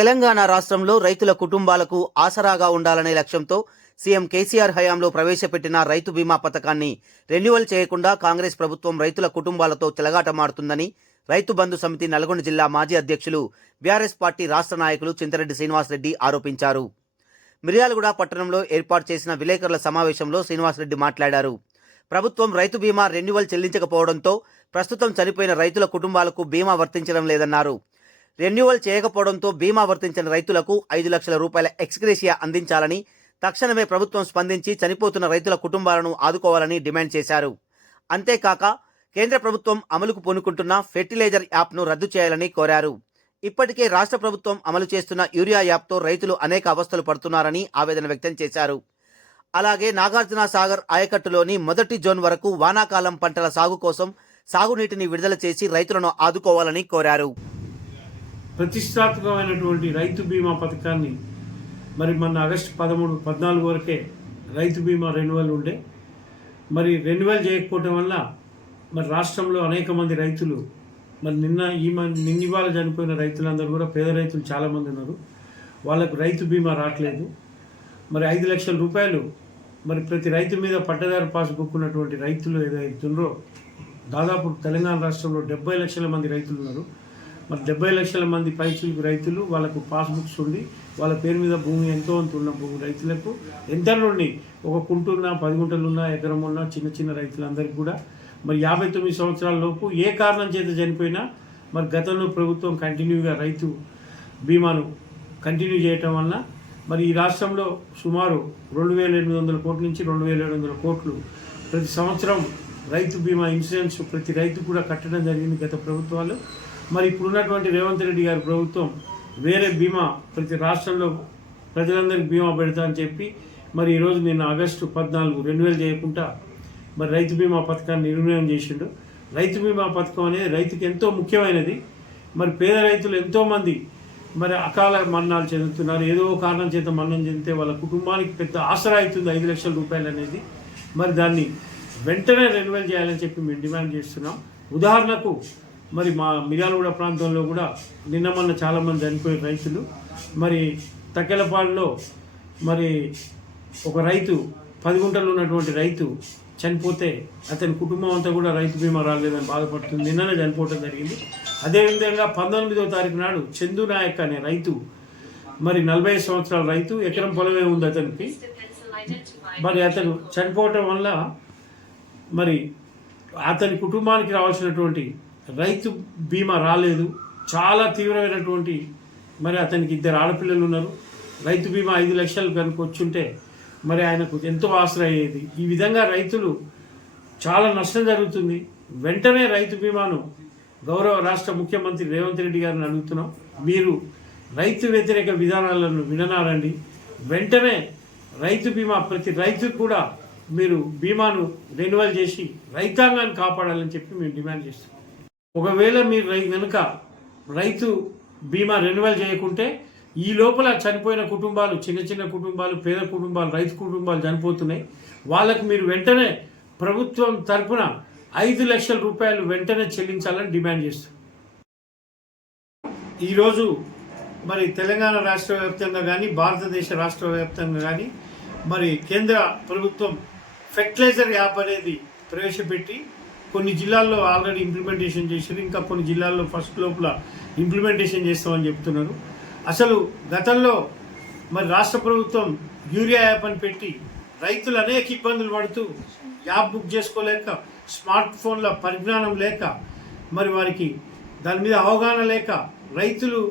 తెలంగాణ రాష్ట్రంలో రైతుల కుటుంబాలకు ఆసరాగా ఉండాలనే లక్ష్యంతో సీఎం కేసీఆర్ హయాంలో ప్రవేశపెట్టిన రైతు బీమా పథకాన్ని రెన్యువల్ చేయకుండా కాంగ్రెస్ ప్రభుత్వం రైతుల కుటుంబాలతో చెలగాటమాడుతుందని రైతు బంధు సమితి నల్గొండ జిల్లా మాజీ అధ్యక్షులు బీఆర్ఎస్ పార్టీ రాష్ట్ర నాయకులు చింతరెడ్డి శ్రీనివాసరెడ్డి ఆరోపించారు. మిర్యాలగూడ పట్టణంలో ఏర్పాటు చేసిన విలేకరుల సమావేశంలో శ్రీనివాసరెడ్డి మాట్లాడారు. ప్రభుత్వం రైతు బీమా రెన్యువల్ చెల్లించకపోవడంతో ప్రస్తుతం చనిపోయిన రైతుల కుటుంబాలకు బీమా వర్తించడం లేదన్నారు. రెన్యువల్ చేయకపోవడంతో బీమా వర్తించిన రైతులకు 5 లక్షల రూపాయల ఎక్స్గ్రేషియా అందించాలని, తక్షణమే ప్రభుత్వం స్పందించి చనిపోతున్న రైతుల కుటుంబాలను ఆదుకోవాలని డిమాండ్ చేశారు. అంతేకాక కేంద్ర ప్రభుత్వం అమలుకు పూనుకుంటున్న ఫెర్టిలైజర్ యాప్ను రద్దు చేయాలని కోరారు. ఇప్పటికే రాష్ట్ర ప్రభుత్వం అమలు చేస్తున్న యూరియా యాప్తో రైతులు అనేక అవస్థలు పడుతున్నారని ఆవేదన వ్యక్తం చేశారు. అలాగే నాగార్జున సాగర్ ఆయకట్టులోని మొదటి జోన్ వరకు వానాకాలం పంటల సాగు కోసం సాగునీటిని విడుదల చేసి రైతులను ఆదుకోవాలని కోరారు. ప్రతిష్టాత్మకమైనటువంటి రైతు బీమా పథకాన్ని మరి మొన్న ఆగస్టు 13, 14 వరకే రైతు బీమా రెన్యువల్ ఉండే. మరి రెన్యువల్ చేయకపోవటం వల్ల మరి రాష్ట్రంలో అనేక మంది రైతులు మరి నిన్న చనిపోయిన రైతులందరూ కూడా పేద రైతులు చాలామంది ఉన్నారు. వాళ్ళకు రైతు బీమా రావట్లేదు. మరి 5 లక్షల రూపాయలు మరి ప్రతి రైతు మీద పట్టదారు పాస్బుక్ ఉన్నటువంటి రైతులు ఏదైతుందో దాదాపు తెలంగాణ రాష్ట్రంలో 70 లక్షల మంది రైతులు ఉన్నారు. మరి 70 లక్షల మంది పైచులకు రైతులు వాళ్ళకు పాస్బుక్స్ ఉండి వాళ్ళ పేరు మీద భూమి ఎంతో అంత ఉన్న భూమి రైతులకు ఎంత నుండి ఒక కుంటున్నా 10 గుంటలున్నా ఎకరం ఉన్న చిన్న రైతులందరికీ కూడా మరి 59 సంవత్సరాల లోపు ఏ కారణం చేత చనిపోయినా మరి గతంలో ప్రభుత్వం కంటిన్యూగా రైతు బీమాను కంటిన్యూ చేయటం వలన మరి ఈ రాష్ట్రంలో సుమారు 2,800 కోట్ల నుంచి 2,700 కోట్లు ప్రతి సంవత్సరం రైతు బీమా ఇన్సూరెన్స్ ప్రతి రైతు కూడా కట్టడం జరిగింది గత ప్రభుత్వాలు. మరి ఇప్పుడున్నటువంటి రేవంత్ రెడ్డి గారి ప్రభుత్వం వేరే బీమా ప్రతి రాష్ట్రంలో ప్రజలందరికీ బీమా పెడతా అని చెప్పి మరి ఈరోజు నిన్న ఆగస్టు 14 రెన్యువల్ చేయకుండా మరి రైతు బీమా పథకాన్ని నిర్ణయం చేసిండు. రైతు బీమా పథకం అనేది రైతుకి ఎంతో ముఖ్యమైనది. మరి పేద రైతులు ఎంతోమంది మరి అకాల మరణాలు చెందుతున్నారు. ఏదో కారణం చేత మరణం చెందితే వాళ్ళ కుటుంబానికి పెద్ద ఆసరా అవుతుంది 5 లక్షల రూపాయలు అనేది. మరి దాన్ని వెంటనే రెన్యువల్ చేయాలని చెప్పి మేము డిమాండ్ చేస్తున్నాం. ఉదాహరణకు మరి మా మిర్యాలగూడ ప్రాంతంలో కూడా నిన్న మొన్న చాలామంది చనిపోయిన రైతులు. మరి తక్కెలపాడులో మరి ఒక రైతు 10 గుంటలు ఉన్నటువంటి రైతు చనిపోతే అతని కుటుంబం అంతా కూడా రైతు బీమా రాలేదని బాధపడుతుంది. నిన్ననే చనిపోవడం జరిగింది. అదేవిధంగా 19వ తారీఖు నాడు చందు నాయక్ అనే రైతు మరి 45 సంవత్సరాల రైతు, ఎకరం పొలమే ఉంది అతనికి. మరి అతను చనిపోవటం వల్ల మరి అతని కుటుంబానికి రావాల్సినటువంటి రైతు బీమా రాలేదు. చాలా తీవ్రమైనటువంటి మరి అతనికి 2 ఆడపిల్లలు ఉన్నారు. రైతు బీమా 5 లక్షలు కనుక వచ్చుంటే మరి ఆయనకు ఎంతో ఆసరా అయ్యేది. ఈ విధంగా రైతులు చాలా నష్టం జరుగుతుంది. వెంటనే రైతు బీమాను గౌరవ రాష్ట్ర ముఖ్యమంత్రి రేవంత్ రెడ్డి గారిని అడుగుతున్నాం. మీరు రైతు వ్యతిరేక విధానాలను విననారండి. వెంటనే రైతు బీమా ప్రతి రైతుకు కూడా మీరు బీమాను రెన్యువల్ చేసి రైతాంగాన్ని కాపాడాలని చెప్పి మేము డిమాండ్ చేస్తున్నాం. ఒకవేళ మీరు కనుక రైతు బీమా రెన్యువల్ చేయకుంటే ఈ లోపల చనిపోయిన కుటుంబాలు, చిన్న కుటుంబాలు, పేద కుటుంబాలు, రైతు కుటుంబాలు చనిపోతున్నాయి. వాళ్ళకు మీరు వెంటనే ప్రభుత్వం తరఫున 5 లక్షల రూపాయలు వెంటనే చెల్లించాలని డిమాండ్ చేస్తాం. ఈరోజు మరి తెలంగాణ రాష్ట్ర వ్యాప్తంగా కానీ భారతదేశ రాష్ట్ర వ్యాప్తంగా కానీ మరి కేంద్ర ప్రభుత్వం ఫెర్టిలైజర్ యాప్ అనేది ప్రవేశపెట్టి కొన్ని జిల్లాల్లో ఆల్రెడీ ఇంప్లిమెంటేషన్ చేశారు. ఇంకా కొన్ని జిల్లాల్లో ఫస్ట్ లోపల ఇంప్లిమెంటేషన్ చేస్తామని చెప్తున్నారు. అసలు గతంలో మరి రాష్ట్ర ప్రభుత్వం యూరియా యాప్ అని పెట్టి రైతులు అనేక ఇబ్బందులు పడుతూ యాప్ బుక్ చేసుకోలేక, స్మార్ట్ ఫోన్ల పరిజ్ఞానం లేక, మరి వారికి దాని మీద అవగాహన లేక రైతులు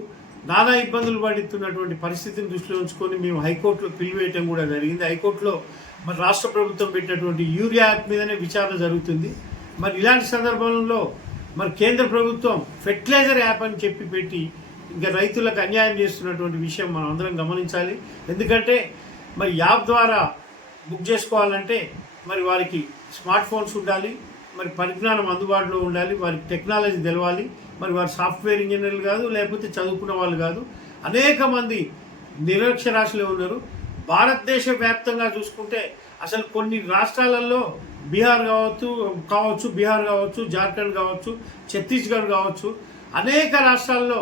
నానా ఇబ్బందులు పడుతున్నటువంటి పరిస్థితిని దృష్టిలో ఉంచుకొని మేము హైకోర్టులో పిలివేయటం కూడా జరిగింది. హైకోర్టులో మరి రాష్ట్ర ప్రభుత్వం పెట్టినటువంటి యూరియా యాప్ మీదనే విచారణ జరుగుతుంది. మరి ఇలాంటి సందర్భంలో మరి కేంద్ర ప్రభుత్వం ఫెర్టిలైజర్ యాప్ అని చెప్పి పెట్టి ఇంకా రైతులకు అన్యాయం చేస్తున్నటువంటి విషయం మనం అందరం గమనించాలి. ఎందుకంటే మరి యాప్ ద్వారా బుక్ చేసుకోవాలంటే మరి వారికి స్మార్ట్ ఫోన్స్ ఉండాలి, మరి పరిజ్ఞానం అందుబాటులో ఉండాలి, వారికి టెక్నాలజీ తెలవాలి. మరి వారు సాఫ్ట్వేర్ ఇంజనీర్లు కాదు, లేకపోతే చదువుకున్న వాళ్ళు కాదు. అనేక మంది నిరక్షరాస్యులే ఉన్నారు. భారతదేశ వ్యాప్తంగా చూసుకుంటే అసలు కొన్ని రాష్ట్రాలలో బీహార్ కావచ్చు, జార్ఖండ్ కావచ్చు, ఛత్తీస్గఢ్ కావచ్చు, అనేక రాష్ట్రాల్లో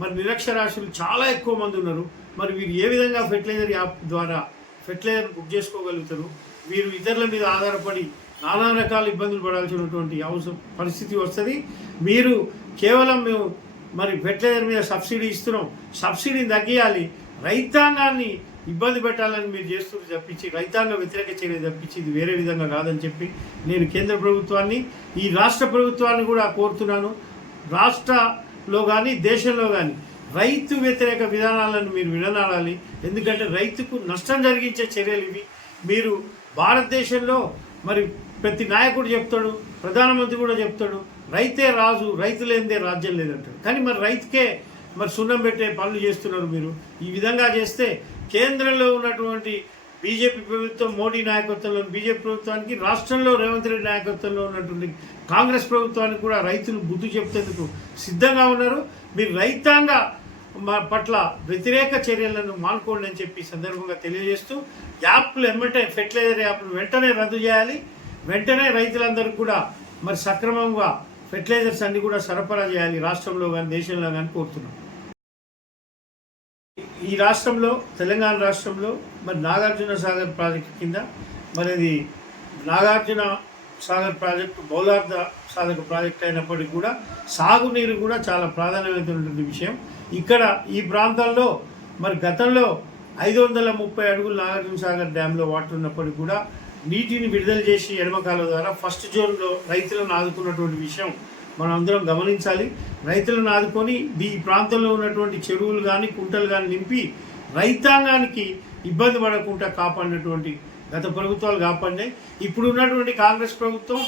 మరి నిరక్షరాస్యులు చాలా ఎక్కువ మంది ఉన్నారు. మరి వీరు ఏ విధంగా ఫెర్టిలైజర్ యాప్ ద్వారా ఫెర్టిలైజర్ బుక్ చేసుకోగలుగుతారు? వీరు ఇతరుల మీద ఆధారపడి నానా రకాల ఇబ్బందులు పడాల్సినటువంటి పరిస్థితి వస్తుంది. మీరు కేవలం మేము మరి ఫెర్టిలైజర్ మీద సబ్సిడీ ఇస్తున్నాం, సబ్సిడీని తగ్గియాలి, రైతాంగాన్ని ఇబ్బంది పెట్టాలని మీరు చేస్తున్నారు తప్పించి రైతాంగ వ్యతిరేక చర్య తప్పించి ఇది వేరే విధంగా కాదని చెప్పి నేను కేంద్ర ప్రభుత్వాన్ని, ఈ రాష్ట్ర ప్రభుత్వాన్ని కూడా కోరుతున్నాను. రాష్ట్రంలో కానీ దేశంలో కానీ రైతు వ్యతిరేక విధానాలను మీరు విడనాడాలి. ఎందుకంటే రైతుకు నష్టం జరిగించే చర్యలు ఇవి. మీరు భారతదేశంలో మరి ప్రతి నాయకుడు చెప్తాడు, ప్రధానమంత్రి కూడా చెప్తాడు, రైతే రాజు, రైతు లేనిదే రాజ్యం లేదంటాడు. కానీ మరి రైతుకే మరి సున్నం పెట్టే పనులు చేస్తున్నారు మీరు. ఈ విధంగా చేస్తే కేంద్రంలో ఉన్నటువంటి బీజేపీ ప్రభుత్వం, మోడీ నాయకత్వంలో బీజేపీ ప్రభుత్వానికి, రాష్ట్రంలో రేవంత్ రెడ్డి నాయకత్వంలో ఉన్నటువంటి కాంగ్రెస్ ప్రభుత్వానికి కూడా రైతులు బుద్ధి చెప్తేందుకు సిద్ధంగా ఉన్నారు. మీరు రైతాంగ పట్ల వ్యతిరేక చర్యలను మానుకోండి అని చెప్పి సందర్భంగా తెలియజేస్తూ, యాప్లు ఎమ్మటే ఫెర్టిలైజర్ యాప్లు వెంటనే రద్దు చేయాలి. వెంటనే రైతులందరికీ కూడా మరి సక్రమంగా ఫెర్టిలైజర్స్ అన్ని కూడా సరఫరా చేయాలి రాష్ట్రంలో కానీ దేశంలో కానీ కోరుతున్నాం. ఈ రాష్ట్రంలో, తెలంగాణ రాష్ట్రంలో మరి నాగార్జున సాగర్ ప్రాజెక్టు కింద మరి అది నాగార్జున సాగర్ ప్రాజెక్టు బౌలార్ధ సాధక ప్రాజెక్ట్ అయినప్పటికీ కూడా సాగునీరు కూడా చాలా ప్రాధాన్యమైనటువంటి విషయం. ఇక్కడ ఈ ప్రాంతంలో మరి గతంలో 530 అడుగులు నాగార్జున సాగర్ డ్యాంలో వాటర్ ఉన్నప్పటికీ కూడా నీటిని విడుదల చేసి ఎడమ కాలువ ద్వారా ఫస్ట్ జోన్లో రైతులను ఆదుకున్నటువంటి విషయం మనం అందరం గమనించాలి. రైతులను ఆదుకొని ఈ ప్రాంతంలో ఉన్నటువంటి చెరువులు కానీ కుంటలు కానీ నింపి రైతాంగానికి ఇబ్బంది పడకుండా కాపాడినటువంటి గత ప్రభుత్వాలు కాపాడినాయి. ఇప్పుడు ఉన్నటువంటి కాంగ్రెస్ ప్రభుత్వం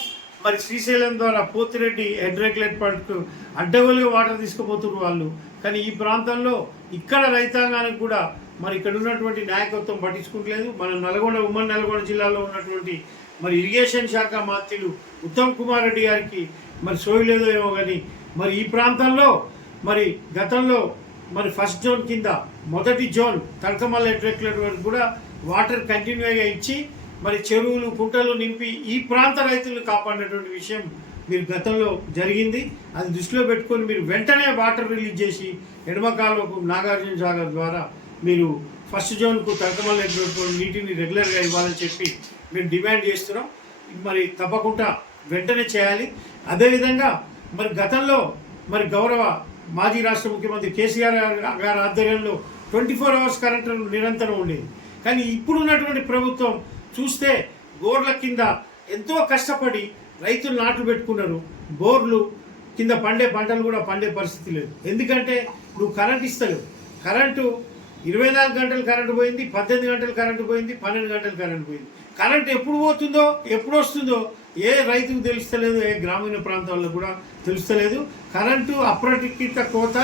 మరి శ్రీశైలం ద్వారా పోతిరెడ్డి హెడ్ రెగ్యులేట్ పాయింట్కు అడ్డగోలుగా వాటర్ తీసుకుపోతున్నారు వాళ్ళు. కానీ ఈ ప్రాంతంలో ఇక్కడ రైతాంగానికి కూడా మరి ఇక్కడ ఉన్నటువంటి నాయకత్వం పట్టించుకుంటలేదు. మన ఉమ్మడి నల్గొండ జిల్లాలో ఉన్నటువంటి మరి ఇరిగేషన్ శాఖ మంత్రులు ఉత్తమ్ కుమార్ రెడ్డి గారికి మరి సోయలేదో ఏమో కానీ మరి ఈ ప్రాంతంలో మరి గతంలో మరి ఫస్ట్ జోన్ కింద మొదటి జోన్ తడకమల్ల హెడ్ వరకు కూడా వాటర్ కంటిన్యూగా ఇచ్చి మరి చెరువులు కుంటలు నింపి ఈ ప్రాంత రైతులను కాపాడినటువంటి విషయం మీరు గతంలో జరిగింది. అది దృష్టిలో పెట్టుకొని మీరు వెంటనే వాటర్ రిలీజ్ చేసి ఎడమ కాలువకు నాగార్జున సాగర్ ద్వారా మీరు ఫస్ట్ జోన్కు తడకమల్ల హెడ్ నీటిని రెగ్యులర్గా ఇవ్వాలని చెప్పి మేము డిమాండ్ చేస్తున్నాం. మరి తప్పకుండా వెంటనే చేయాలి. అదేవిధంగా మరి గతంలో మరి గౌరవ మాజీ రాష్ట్ర ముఖ్యమంత్రి కేసీఆర్ గారి ఆధ్వర్యంలో 24 hours కరెంటు నిరంతరం ఉండేది. కానీ ఇప్పుడు ఉన్నటువంటి ప్రభుత్వం చూస్తే బోర్ల కింద ఎంతో కష్టపడి రైతులు నాట్లు పెట్టుకున్నారు. బోర్లు కింద పండే పంటలు కూడా పండే పరిస్థితి లేదు. ఎందుకంటే నువ్వు కరెంట్ ఇస్తలేవు. కరెంటు 24 గంటలు కరెంటు పోయింది, 18 గంటలు కరెంటు పోయింది, 12 గంటలు కరెంటు పోయింది. కరెంట్ ఎప్పుడు పోతుందో ఎప్పుడు వస్తుందో ఏ రైతుకు తెలుస్తలేదు, ఏ గ్రామీణ ప్రాంతాల్లో కూడా తెలుస్తలేదు. కరెంటు అప్రటిక్కిత కోత,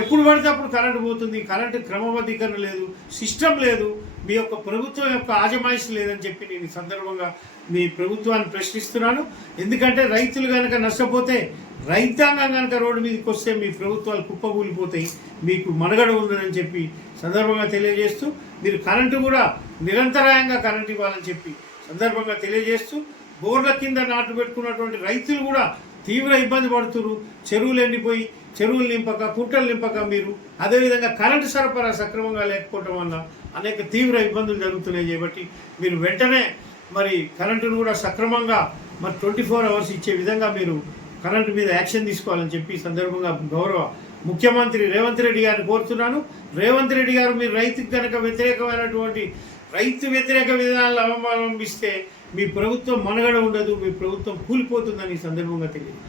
ఎప్పుడు పడితే అప్పుడు కరెంటు పోతుంది. కరెంటు క్రమబద్ధీకరణ లేదు, సిస్టమ్ లేదు, మీ యొక్క ప్రభుత్వం యొక్క ఆజమాయిషి లేదని చెప్పి నేను ఈ సందర్భంగా మీ ప్రభుత్వాన్ని ప్రశ్నిస్తున్నాను. ఎందుకంటే రైతులు కనుక నష్టపోతే, రైతాంగం కనుక రోడ్డు మీదకి వస్తే మీ ప్రభుత్వాలు కుప్పకూలిపోతాయి, మీకు మనుగడ ఉండదని చెప్పి సందర్భంగా తెలియజేస్తూ, మీరు కరెంటు కూడా నిరంతరాయంగా కరెంటు ఇవ్వాలని చెప్పి సందర్భంగా తెలియజేస్తూ, బోర్ల కింద నాటు పెట్టుకున్నటువంటి రైతులు కూడా తీవ్ర ఇబ్బంది పడుతున్నారు. చెరువులు ఎండిపోయి చెరువులు నింపక, కుంటలు నింపక, మీరు అదేవిధంగా కరెంటు సరఫరా సక్రమంగా లేకపోవడం వల్ల అనేక తీవ్ర ఇబ్బందులు జరుగుతున్నాయి. కాబట్టి మీరు వెంటనే మరి కరెంటును కూడా సక్రమంగా మరి 24 hours ఇచ్చే విధంగా మీరు కరెంటు మీద యాక్షన్ తీసుకోవాలని చెప్పి సందర్భంగా గౌరవ ముఖ్యమంత్రి రేవంత్ రెడ్డి గారిని కోరుతున్నాను. రేవంత్ రెడ్డి గారు మీరు రైతుకు కనుక వ్యతిరేకమైనటువంటి రైతు వ్యతిరేక విధానాలు అవలంబిస్తే మీ ప్రభుత్వం మనుగడ ఉండదు, మీ ప్రభుత్వం కూలిపోతుందని ఈ సందర్భంగా తెలియదు.